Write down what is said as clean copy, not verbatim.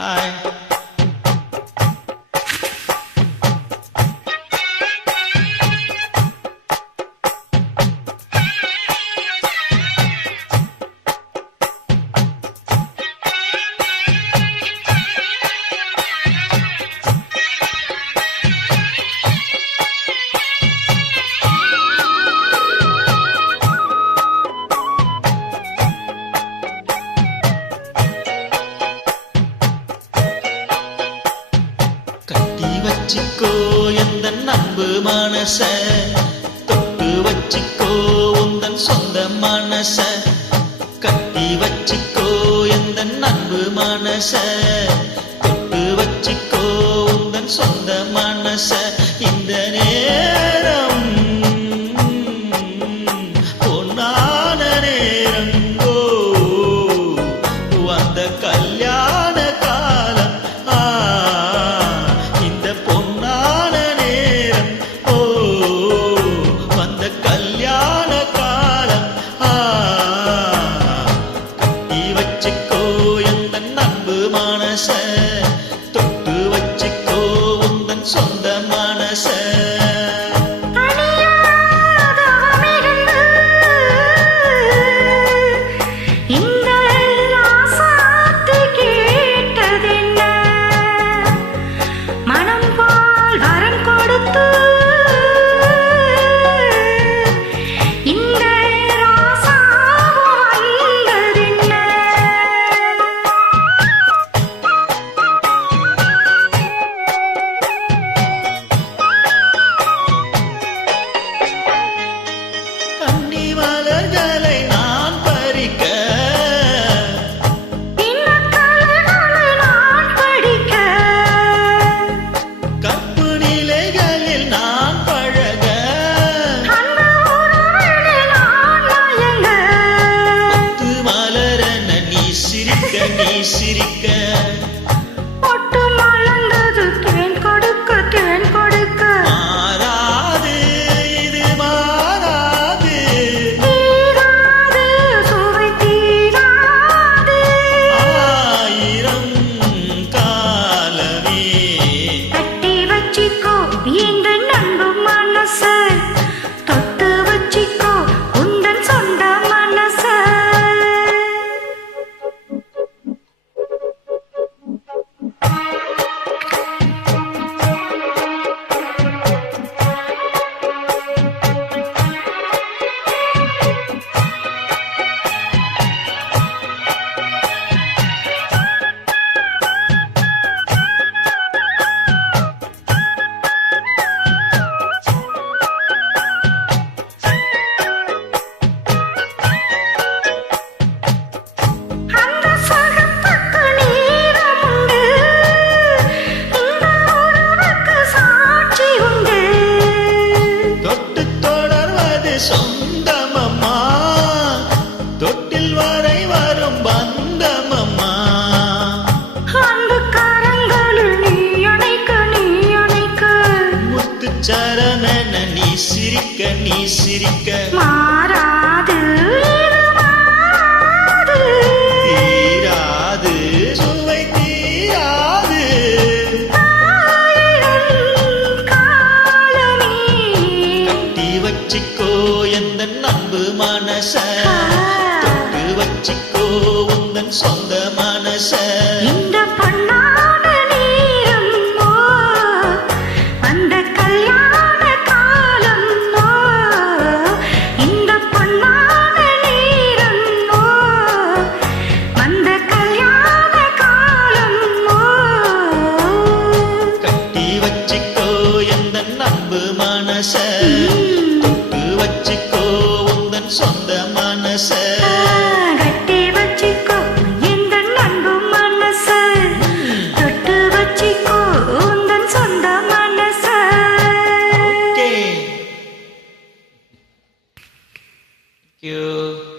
Hi. கட்டி வச்சிக்கோ எந்தன் அன்பு மனச, தொட்டு வச்சிக்கோ உந்தன் சொந்த மனச. கட்டி வச்சிக்கோ எந்தன் அன்பு மனச, தொட்டு வச்சிக்கோ உந்தன் சொந்த மனச. இந்த நேரம் பொன்னான நேரங்கோ, வந்த கல்யாண காலம். இந்த பொன்னான நேரம் ஓ, வந்த கல்யாண காலம். கட்டி வச்சிக்கோ எந்தன் அன்பு மனச, தொட்டு வச்சிக்கோ உந்தன் சொந்த மனச. மலர்களை நான் பறிக்க, நான் படிக்க, கற்பு நிலைகளில் நான் பழக, நான் மயங்க. பத்து மலரென நீ சிரிக்க, நீ சிரிக்க. பொட்டு மலர்ந்தது தேன் கொடுக்க, தேன் கொடுக்க. மாறாது இது மாறாது, தீராது சுவை தீராது. ஆயிரம் காலமே. கட்டி வச்சிக்கோ இந்த அன்பு மனச, தொட்டு வச்சிக்கோ உந்தன் சொந்த மனச. அந்த சகத்துக்கு நீரமுண்டு, இந்த உறவுக்கு சாட்சி உண்டு. தொட்டு தொடர்வது சொந்தமம்மா, தொட்டில் வரை வரும் பந்தமம்மா. அன்பு கரங்களில் நீ அணைக்க, நீ அணைக்க. முத்துச்சரமென நீ சிரிக்க, நீ சிரிக்க. மாறாது இது மாறாது. தீராது சுவை தீராது, ஆயிரம் காலமே. கட்டி வச்சிக்கோ எந்தன் அன்பு மனச, தொட்டு வச்சிக்கோ உந்தன் சொந்த மனச. இந்த பொன்னான நேரம் ஓ, அந்த கல்யாண காலம் ஓ. இந்த பொன்னான நேரம் ஓ, அந்த கல்யாண காலம் ஓ. கட்டி வச்சிக்கோ எந்தன் அன்பு மனச, தொட்டு வச்சிக்கோ உந்தன் சொந்த மனச. கட்டி வச்சிக்கோ இந்த அன்பு மனச, தொட்டு வச்சிக்கோ உந்தன் சொந்த மனச. Okay. Thank you.